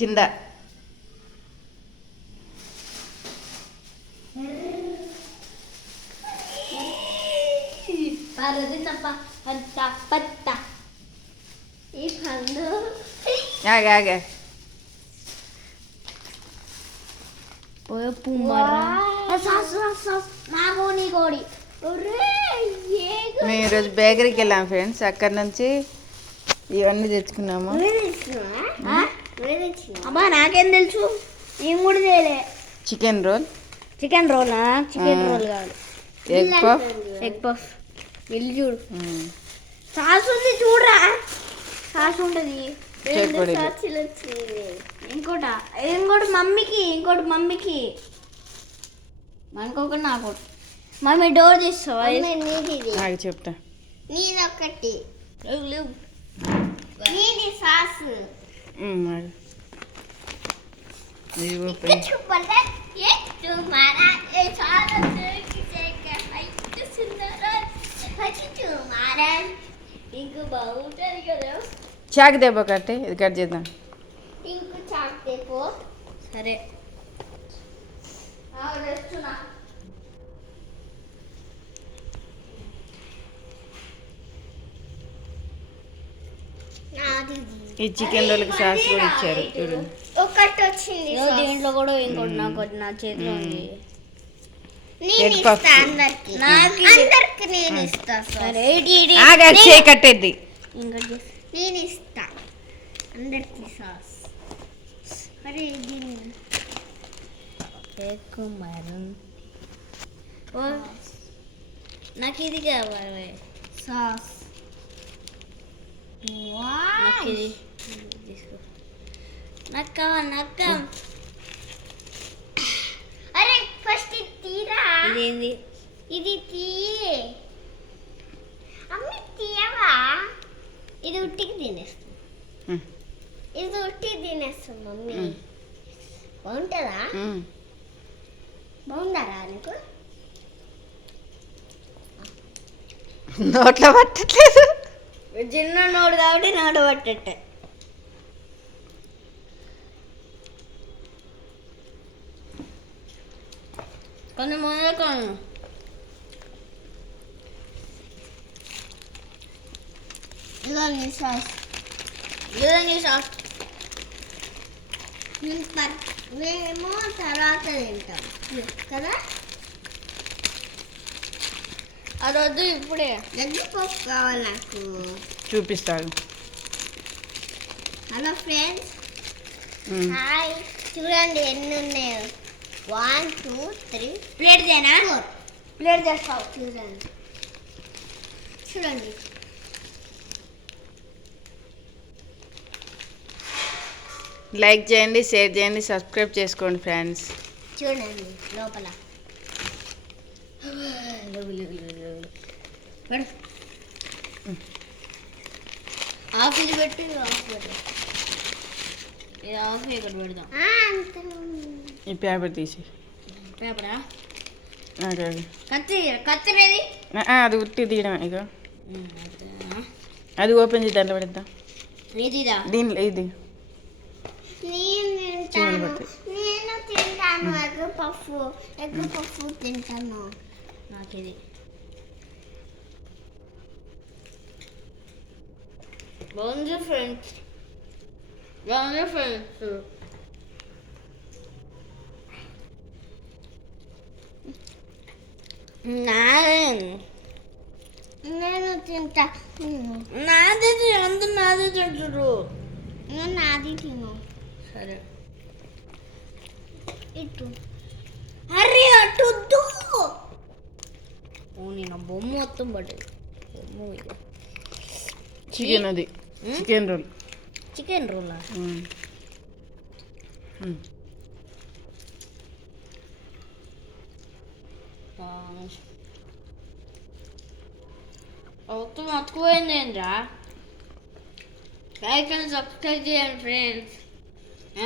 కింద ఆగా మేము ఈరోజు బేకరీకి వెళ్ళాం ఫ్రెండ్స్. అక్కడ నుంచి ఇవన్నీ తెచ్చుకున్నాము. అమ్మా నాకేం తెలుసు, నేను కూడా చేయలే. చికెన్ రోల్ చికెన్ రోలా? చికెన్ రోల్ కాదు, ఎగ్ పఫ్. Egg puff. వెళ్ళి చూడు, సాస్ ఉంది చూడరా, సాస్ ఉంటుంది. ఇంకోటి మమ్మీకి మనకొకటి నాకోటి. Mummy door తీస్తావా? చెప్తా. నీదొకటి నీది సాస్. ఇంకో బాగుంటుంది కదా. చాక్ దేపో కట్టే, ఇది కట్ చేద్దాం. ఇంకో చాక్ దేపో. సరే ఈ చికెన్ రోల్కి సాస్ కూడా ఇచ్చారు చూడండి. ఒకటి వచ్చింది దీంట్లో కూడా, ఇంకోటి నాకోటి నా చేతిలో ఉంది. నేను ఇస్తా. సరే కట్టేద్ది. నేను ఇస్తా అందరికి సాస్. అరే నాకు ఇది కావాలి సాస్. అరే ఫస్ట్ తీరా. ఇదేంది? ఇది తీయే అమ్మి, తీయవా? ఇది ఉట్టికి తినేస్తాం, ఇది ఉట్టికి తినేస్తాం మమ్మీ. బాగుంటుందా? బాగుంటారా నీకు? నోట్లో పట్టట్లేదు. చిన్న నోడు కాబట్టి నోడు పట్టట్టే. కొన్ని మొదలు కొను. ఇదండి సాస్, ఇదండి సాస్. మేము తర్వాత తింటాం కదా. అదొద్దు, ఇప్పుడే ఎగ్ పఫ్ కావాలి నాకు. చూపిస్తాను. Hello friends, hi. చూడండి ఎన్ని ఉన్నాయో. 1 2 3. ప్లేట్ చేనా? ప్లేట్ చేస్తావు. చూడండి చూడండి. లైక్ చేయండి, షేర్ చేయండి, సబ్స్క్రైబ్ చేసుకోండి ఫ్రెండ్స్. చూడండి లోపల ఆఫ్ ఇది పెట్టి ఆఫ్ పెట్టు. ఇది ఆఫ్ ఇక్కడ పెడదాం. ఈ పేపర్ తీసి. పేపరా? కత్తిరేది? అది ఉట్టి తీయడం. ఇక అది ఓపెన్ చేసి దాంట్లో పెడతాం. దీనిలో ఇది నేను తింటాను. ఎగ్ పఫ్ తింటాను. నాకు ఇది బాగుంది ఫ్రెండ్స్, బాగుంది ఫ్రెండ్స్. నేను తింటా. నాది అందరూ నాది తింటారు. నేను నాది తిను. సరే ఇటు. అరే అటు నేను బొమ్మ మొత్తం పట్టేది. చికెన్, అది చికెన్ రోల్. చికెన్ రోలా? మొత్తం అతుకుపోయింది ఏంట్రా? లైక్ అండ్ సబ్స్క్రైబ్ చేయండి ఫ్రెండ్స్.